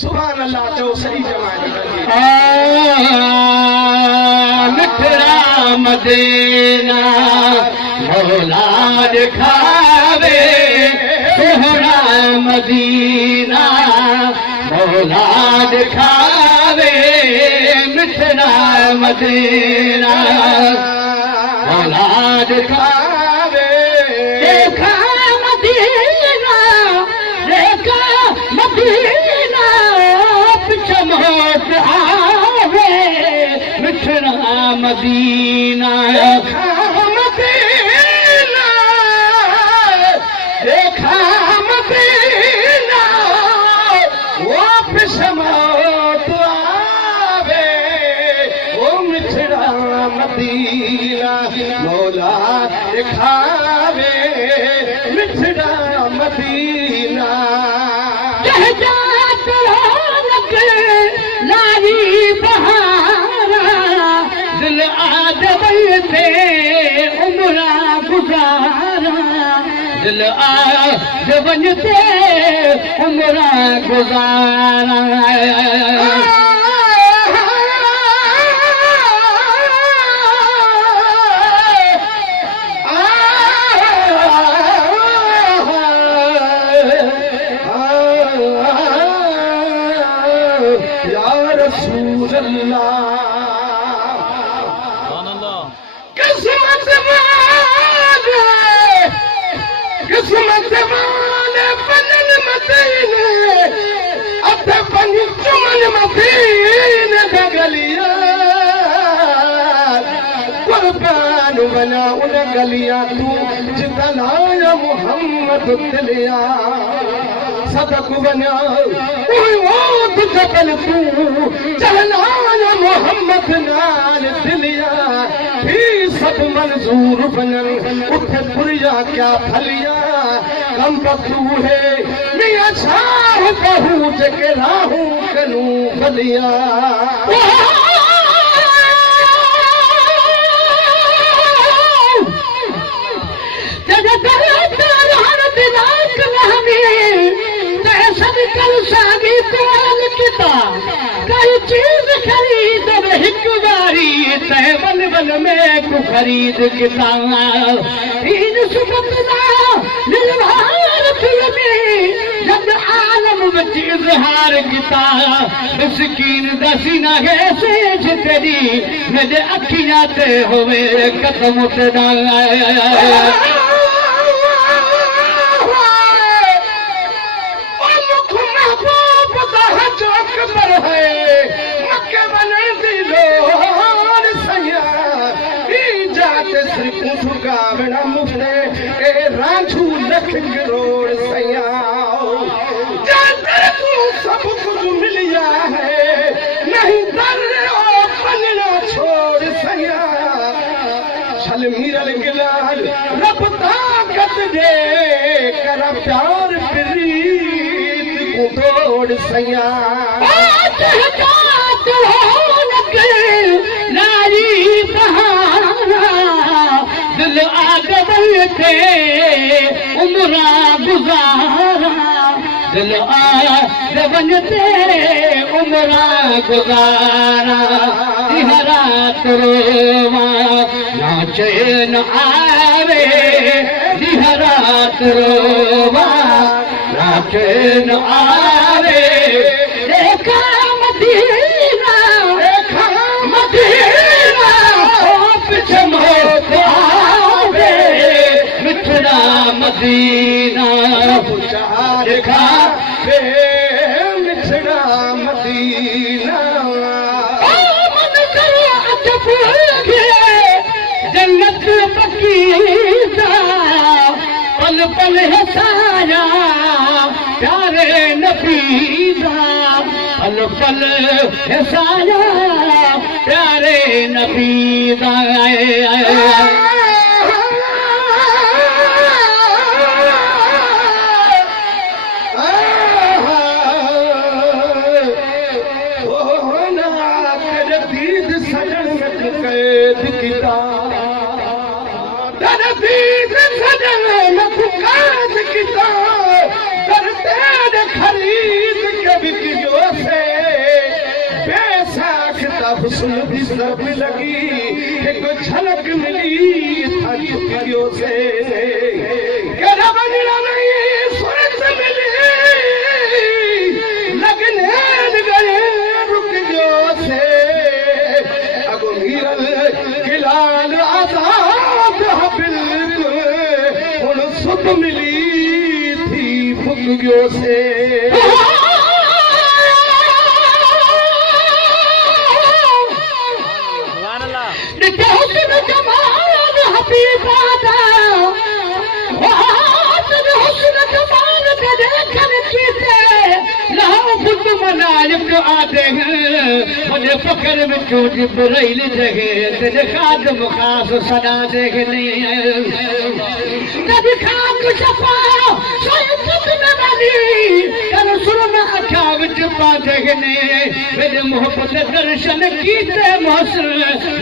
सुभान अल्लाह चो सही जवानी मिठड़ा मदीना मौला दिखावे सोहरा मदीना मौला दिखावे मिठड़ा मदीना मौला दिखावे देखा मदीना देखा मदीना पिछे मौत आवे मिठड़ा मदीना देखा मदीना वापस मौत आवे ओ मिठड़ा मदीना मौला दिखावे मिठड़ा मदीना लाही बहारा दिल आदबल से उमरा गुजारा दिल आदबल से उमरा गुजारा या रसूल अल्लाह किस्मत वाले किस्मत वाले बनन मदीने अते बन चुमन मदीने गलिया कुर्बान बना उन गलिया तू जिता लाया मोहम्मद दिलिया सदक बना वो जबल तू चलना मोहम्मद नाल दिलिया भी सब मंजूर बनन उठे पुरिया क्या फलिया कम बखू है मियां शाह कहूँ जके राहू कनू फलिया कई चीज खरीद एक बारी बल बल में को खरीद किताब इन सुबतना निर्भर फिल्मी जब आलम बच इजहार किताब मिस्कीन दसीना है सेज तेरी मेरे अखियां ते होवे कदम ते गावना मुफे ए रांझू लख करोड़ सैया तू सब कुछ मिलिया है नहीं दर बनना छोड़ सैया छल मीरल गिलाल रब ताकत दे कर प्यार प्रीत को तोड़ सैया नारी बहारा दिल आदबल थे उमरा गुजारा दिल आदबल थे उमरा गुजारा रात रोवा नाचे न आवे रात रोवा नाचे न आवे देखा मदीना मदीना पिछे मौत आवे मिठड़ा मदीना देखा मिठड़ा मदीना मन करो अजब जन्नत पकीदा पल पल है साया प्यारे नबीदा पल पल है साया प्यारे नबीदा खरीद के बिक जो सुलभी सब लगी एक झलक मिली था झुकियों से करा बजना नहीं स्वर्ग से मिली लगने गए रुकियों से अगो मीरल खिलाल आजाद बिल्कुल उन सुध मिली थी फुकियों से मुझे फकर में चोट बुरैल जगे तेरे खाद मुखास सदा देखने कभी खाक छपा कर सुर में अखा विच पा देखने मेरे मोहब्बत दर्शन कीते मोहसिन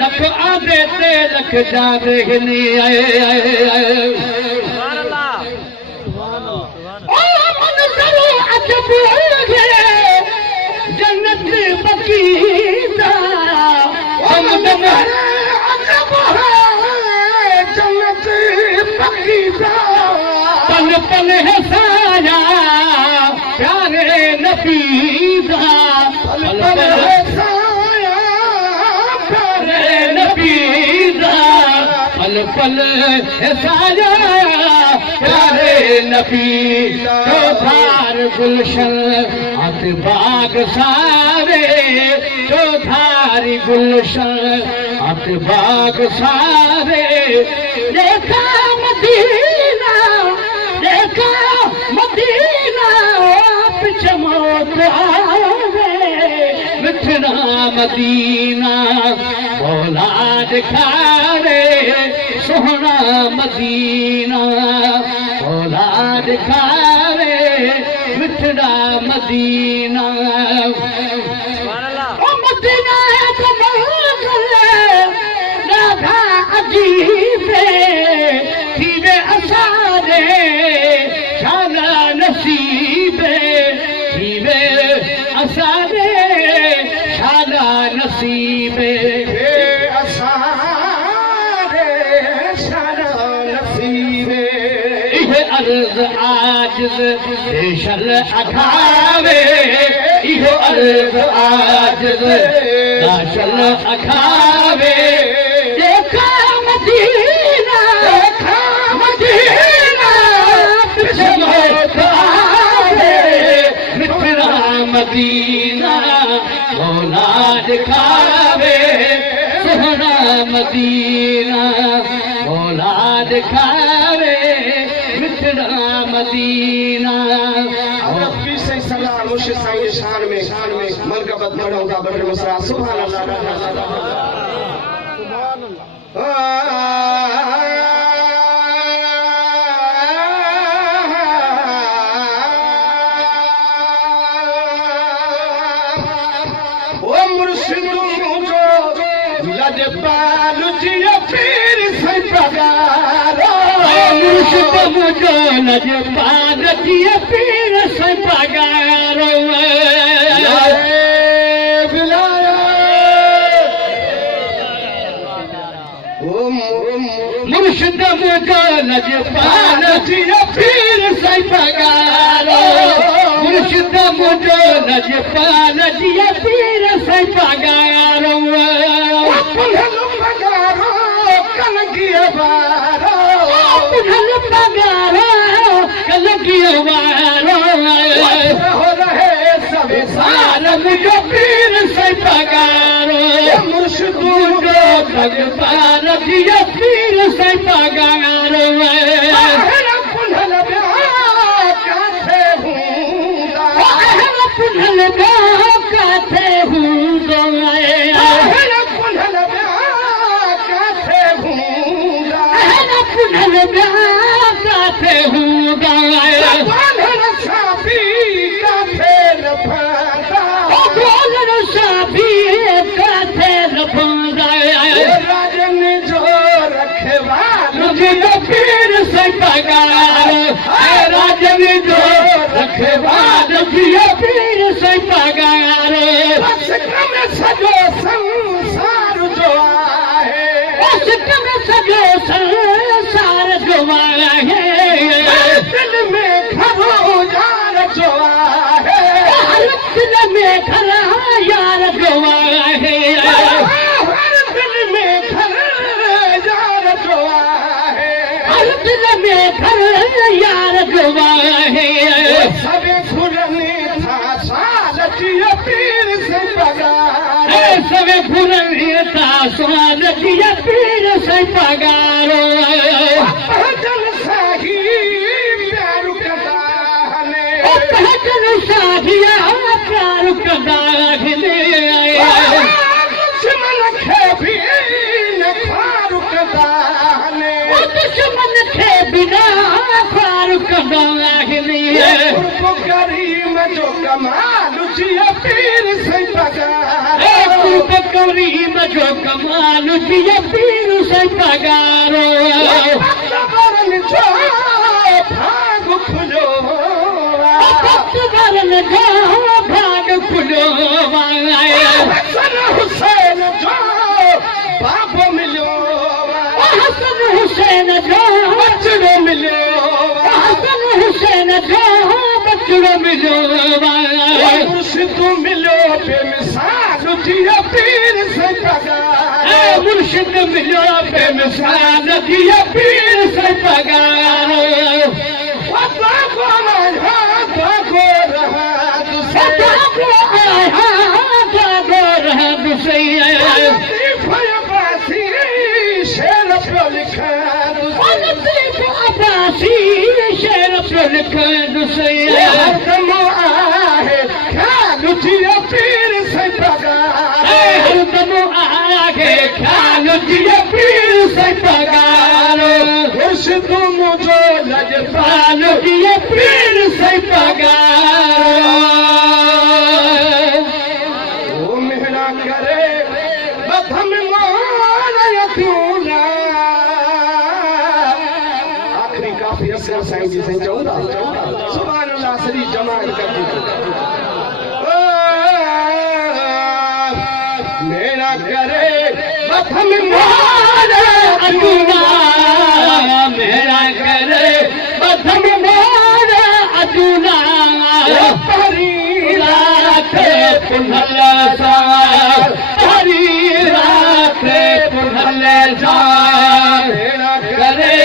लख आदे ते लख जा देखने आए जन्नत बकीदा हम अजब है जन्नत बकीदा पल पल है साया प्यारे नबीदा पल पल है साया प्यारे नबीदा पल पल है साया प्यारे नबी तो धार गुलशन अत बाग सारे तो धारी गुलशन अत बाग सारे देखा मदीना चमक आवे मिठड़ा मदीना भोला दिखावे सोहना मदीना भोला दिखावे मिठड़ा मदीना मदीना राधा अजीब थीवे असारे शाला नसीबे थीवे असारे शाला नसीबे असारे शाला नसीबे इह अर्ज आजिज देशल अखावे इह अर्ज आजिज देशल अखावे देखा मदीना मिठड़ा मदीना भोला दिखावे सोहना मदीना भोला दिखावे मिठड़ा मदीना से सलाम मुझे साईं शान में मरकबत बढ़ाऊंगा बड़े मसरा सुभान अल्लाह पालू जी पीर से पगारो मुर्शिद मुझो लज पाल जी पीर से पगारो मुर्शिद मुझो लज पाल जी पीर से पगारो मुर्शिद मुझो लज पाल जी पीर से पगारो कलगिया बारो कलगिया बारो हो रहे सब सार मुझो पीर से पगारो मुर्शिद मुझो भगवान दिया पीर से पगारो पुनल काथे हूँगा पुनल काथे हूँगा काथे हूँगा साबी काथे लफादा साबी काथे लफादा राजन जो रखवार पीर से पगार राजन जो रखवार पीर से पगार सजो संसार वाहे सबे फुरने था सालती पीर से पगार सवे फुरने था सालती पीर से पगारो जन साही प्यार कदाने जन साहिया प्यार कदाने दुश्मन खे भी न फारूक दाने दुश्मन खे बिना फारूक दाने करीम जो कमाल जिया पीर से पगार करीम जो कमाल जिया पीर से पगारो बरन जो भाग खुलो बरन जो भाग खुलो हसन हुसैन जो बाप मिलो हसन हुसैन जो बचड़ो मिलो हसन हुसैन जो बचड़ो मिलो मुर्शिद मिलो बेमिसाल जिया पीर से पगार मुर्शिद मिलो बेमिसाल जिया पीर से पगार पीर से पगार पीर से पगार तुम जो लजपाल पीर से पगार वो मेरा करे बथम मोना आखिरी काफी असर साईं जी से चौदा सुभान अल्लाह सरी जमात कर मेरा करे बथम मोना अदुना मेरा करे बथम मोना अदुना हरी रात पुनल सा हरी रात पुनल सा मेरा करे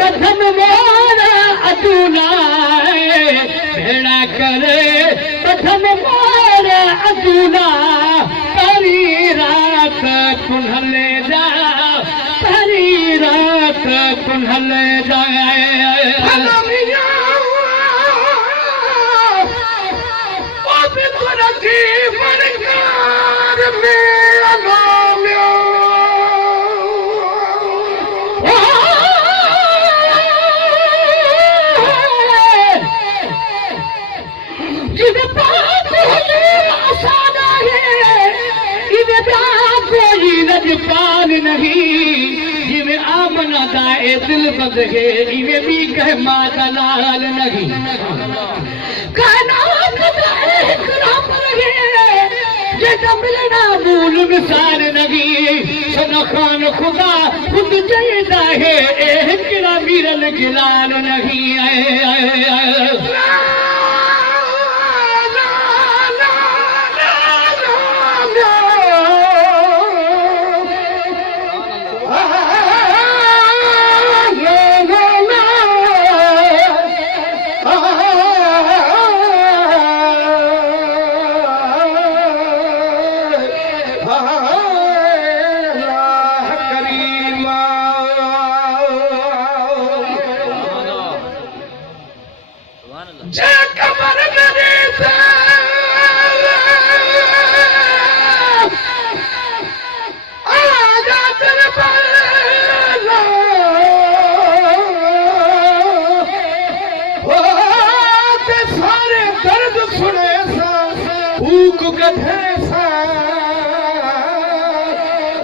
बथम मोना अदुना मेरा करे बथम मोना अदुना हरी रात पुनल जा हरी रात पुनल जाए पान नहीं जिमें आमना दाए दिल बद है इवे भी कह माता लाल नहीं मिलना मूल मिसाल नहीं सना खान खुदा खुद जयदा है किरा मीरल गिलाल नहीं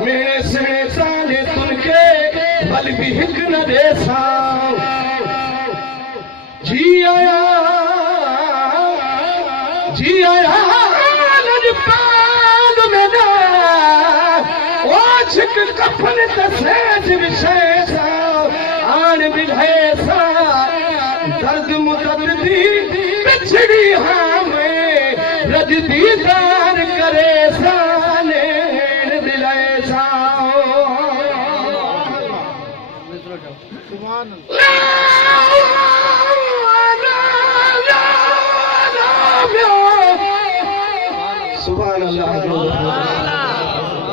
मेरे से साले तुनके बल भी हिक न दे जी आया लजपाल में ना ओ छिक कफन तसेज विशेष आन बिलहेसा दर्द मुतद्दी बिछड़ी हमें रज दीदार करे साने दिलाए साओ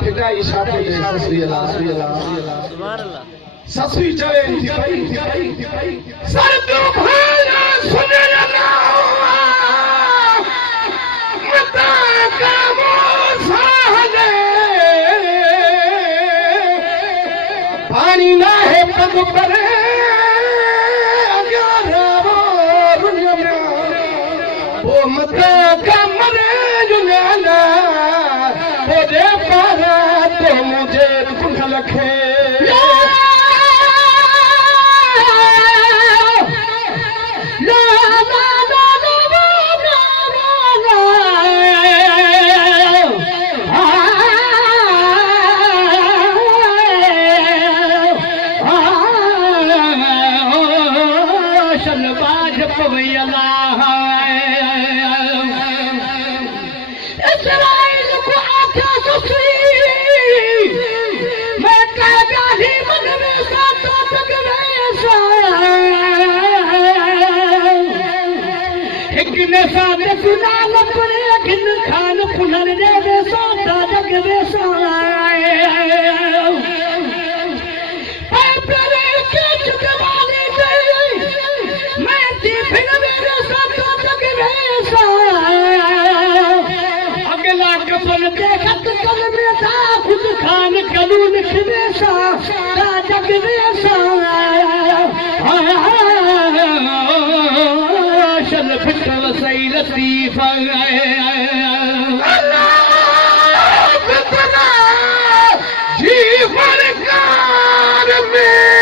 फिटाई शादी ससुरी ससुरी चवे थी भाई सर तो भाया सुने ना मता कामो साहले पानी ना है पग पर वो मता कमरे जुलाना वो दे पारा तो मुझे कुंठ लखे खान पुनर दे सोता जग दे मैं अगला कपल देखत कल में था खुद खान कलू लिख बेसा जग बेसा शल फिटल सही लतीफ जीवन कार में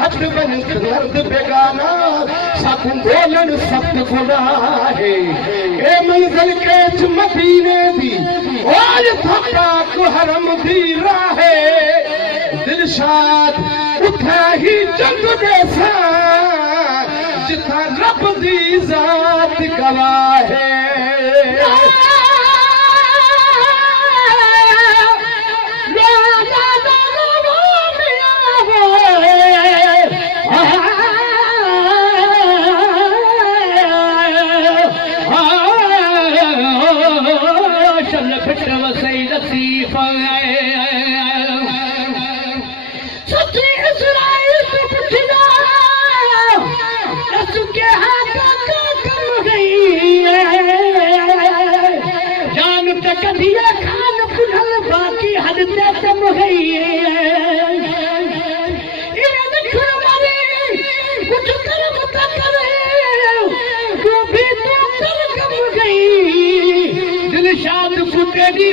हट बन दर्द बेगाना साकुं बोलन सख्त गुनाह है ए मंजिल के मदीने दी और थपा को हरम दी राहे दिलशाद उठा ही जंग जैसा जिथा रब दी जात गवाह है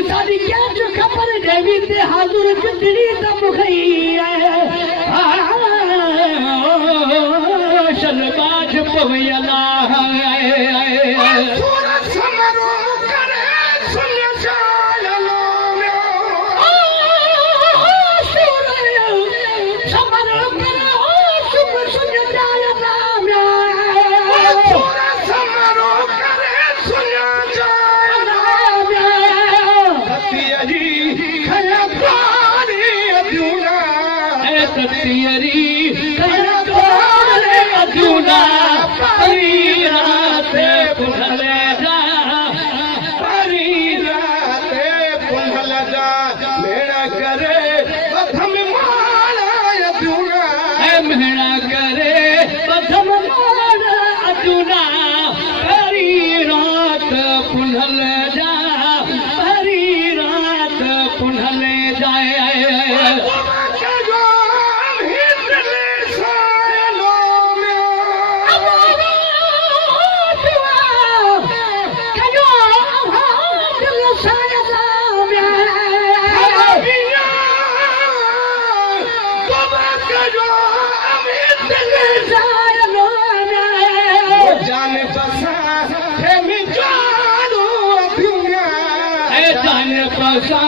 सारी क्या जो खबर देवी ते हाजुर बिजली दम गई शलबाज पवैला Tiyari, kaya to, aduna, सां